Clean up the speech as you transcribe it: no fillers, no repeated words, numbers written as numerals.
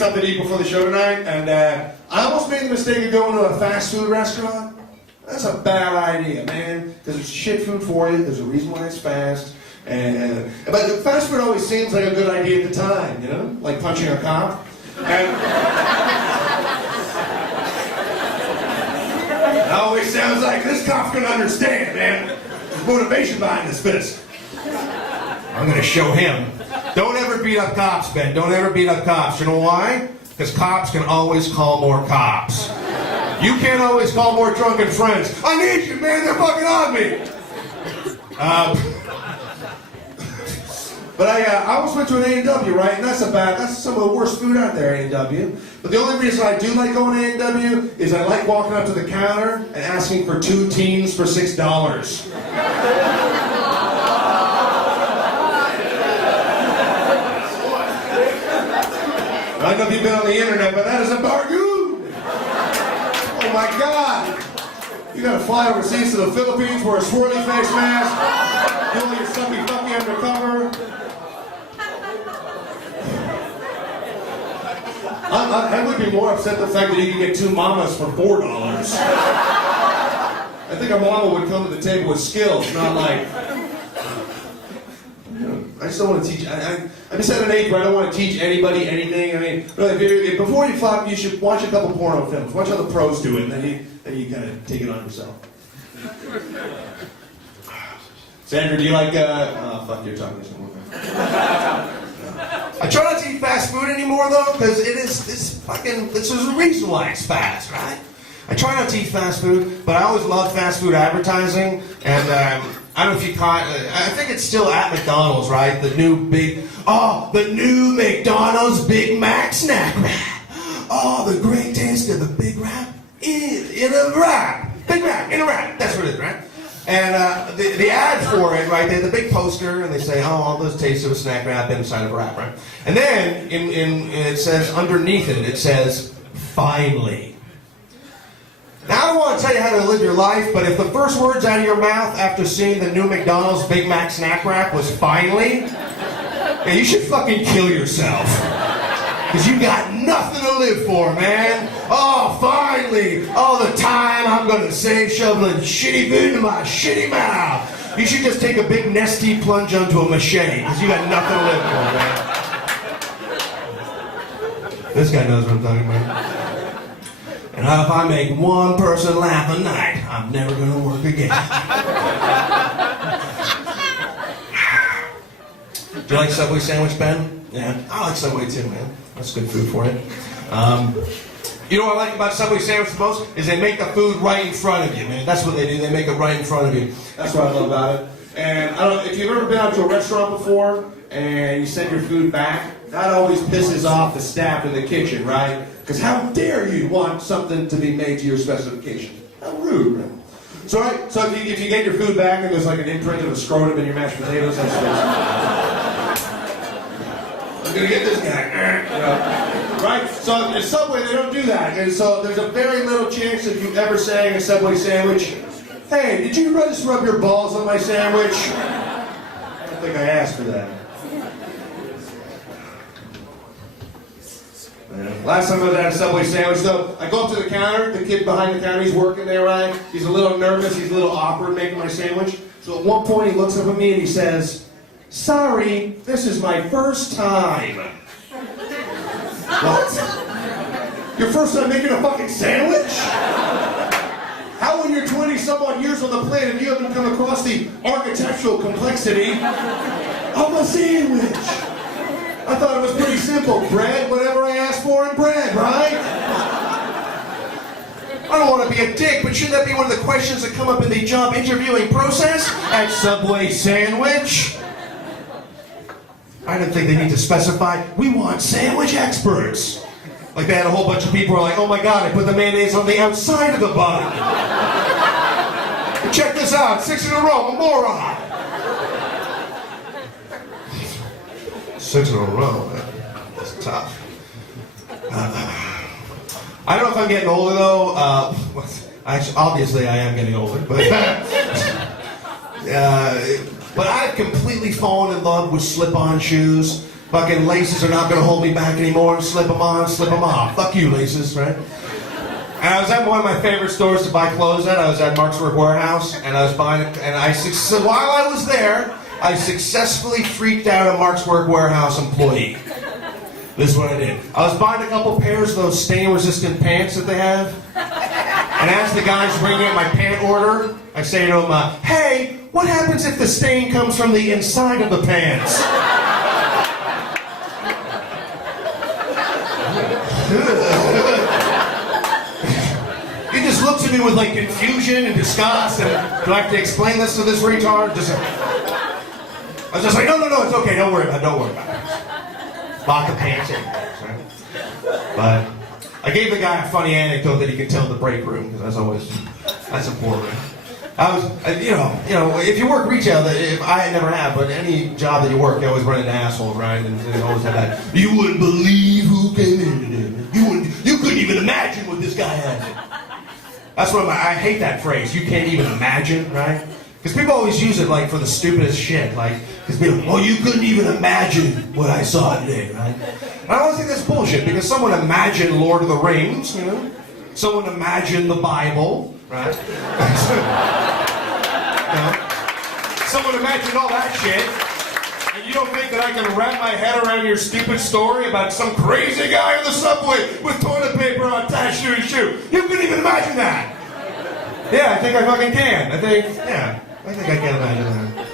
something to eat before the show tonight, and I almost made the mistake of going to a fast food restaurant. That's a bad idea, man, because there's shit food for you. There's a reason why it's fast. But fast food always seems like a good idea at the time, you know? Like punching a cop. And it always sounds like this cop's gonna understand, man. There's motivation behind this fist. I'm gonna show him. Don't ever beat up cops, Ben. Don't ever beat up cops. You know why? Because cops can always call more cops. You can't always call more drunken friends. I need you, man. They're fucking on me. But I always went to an A&W, right? And that's some of the worst food out there, A&W. But the only reason I do like going to A&W is I like walking up to the counter and asking for 2 teens for $6. I don't know if you've been on the internet, but that is a bargain. Oh my God. You gotta fly overseas to the Philippines, wear a swirly face mask, do all your sucky fucky undercover. I would be more upset the fact that you can get 2 mamas for $4. I think a mama would come to the table with skills, not like... I just don't want to teach. I'm just at an age where I don't want to teach anybody anything. I mean, really, before you flop, you should watch a couple porno films. Watch how the pros do it, and then you kind of take it on yourself. Sandra, do you like? Oh, fuck, you're talking to someone. I try not to eat fast food anymore though, because there's a reason why it's fast, right? I try not to eat fast food, but I always love fast food advertising, and I don't know if you caught, I think it's still at McDonald's, right? The new McDonald's Big Mac snack wrap. Oh, the great taste of the Big Wrap in a wrap. Big Mac in a wrap. That's what it is, right? And the ad for it, right? They have the big poster, and they say, oh, all those tastes of a snack wrap inside of a wrap, right? And then it says underneath it says, finally. Now, I don't want to tell you how to live your life, but if the first words out of your mouth after seeing the new McDonald's Big Mac snack wrap was finally, yeah, you should fucking kill yourself. Because you got nothing to live for, man. Oh, finally, all the time I'm going to save shoveling shitty food into my shitty mouth. You should just take a big nesty plunge onto a machete, because you got nothing to live for, man. This guy knows what I'm talking about. And if I make one person laugh a night, I'm never going to work again. Do you like Subway sandwich, Ben? Yeah, I like Subway too, man. That's good food for you. You know what I like about Subway sandwich the most? Is they make the food right in front of you, man. That's what they do. They make it right in front of you. That's what I love about it. And I don't know if you've ever been out to a restaurant before and you send your food back, that always pisses off the staff in the kitchen, right? Because how dare you want something to be made to your specification? How rude, right? So, right, so if you get your food back and there's like an imprint of a scrotum in your mashed potatoes, that's I'm gonna get this guy. You know? Right? So at Subway, they don't do that. And so there's a very little chance of you ever saying a Subway sandwich, hey, did you just rub your balls on my sandwich? I don't think I asked for that. Last time I was at a Subway sandwich, though, I go up to the counter, the kid behind the counter, he's working there, right? He's a little nervous, he's a little awkward making my sandwich. So at one point he looks up at me and he says, sorry, this is my first time. What? Your first time making a fucking sandwich? How in your 20-some-odd years on the planet you haven't come across the architectural complexity of a sandwich? I thought it was pretty simple. Bread, whatever I asked for, and bread, right? I don't want to be a dick, but shouldn't that be one of the questions that come up in the job interviewing process at Subway sandwich? I didn't think they need to specify, we want sandwich experts. Like they had a whole bunch of people who were like, oh my God, I put the mayonnaise on the outside of the bun. Check this out, 6 in a row, I'm a moron. 6 in a row, man. That's tough. I don't know if I'm getting older though. Actually, obviously I am getting older, but but I've completely fallen in love with slip-on shoes. Fucking laces are not gonna hold me back anymore. Slip them on, slip them off. Fuck you, laces, right? And I was at one of my favorite stores to buy clothes at. I was at Mark's Work Warehouse, and I was buying it. And while I was there, I successfully freaked out a Mark's Work Warehouse employee. This is what I did. I was buying a couple pairs of those stain-resistant pants that they have. And as the guy's bringing in my pant order, I say to him, hey, what happens if the stain comes from the inside of the pants? He just looks at me with like confusion and disgust, and do I have to explain this to this retard? I was just like, no, it's okay, don't worry about it. Lock the pants in, right? But I gave the guy a funny anecdote that he could tell in the break room, because that's important. I was, if you work retail, if I never have, but any job that you work, you always run into assholes, right? And they always have that, you wouldn't believe who came in today. You couldn't even imagine what this guy had. That's what I hate that phrase. You can't even imagine, right? Because people always use it like for the stupidest shit. Like, because people, oh, you couldn't even imagine what I saw today, right? And I always think that's bullshit, because someone imagined Lord of the Rings, you know? Someone imagined the Bible, right? Someone imagined all that shit. And you don't think that I can wrap my head around your stupid story about some crazy guy on the subway with toilet paper attached to his shoe? You couldn't even imagine that. Yeah, I think I fucking can. I think I can imagine that.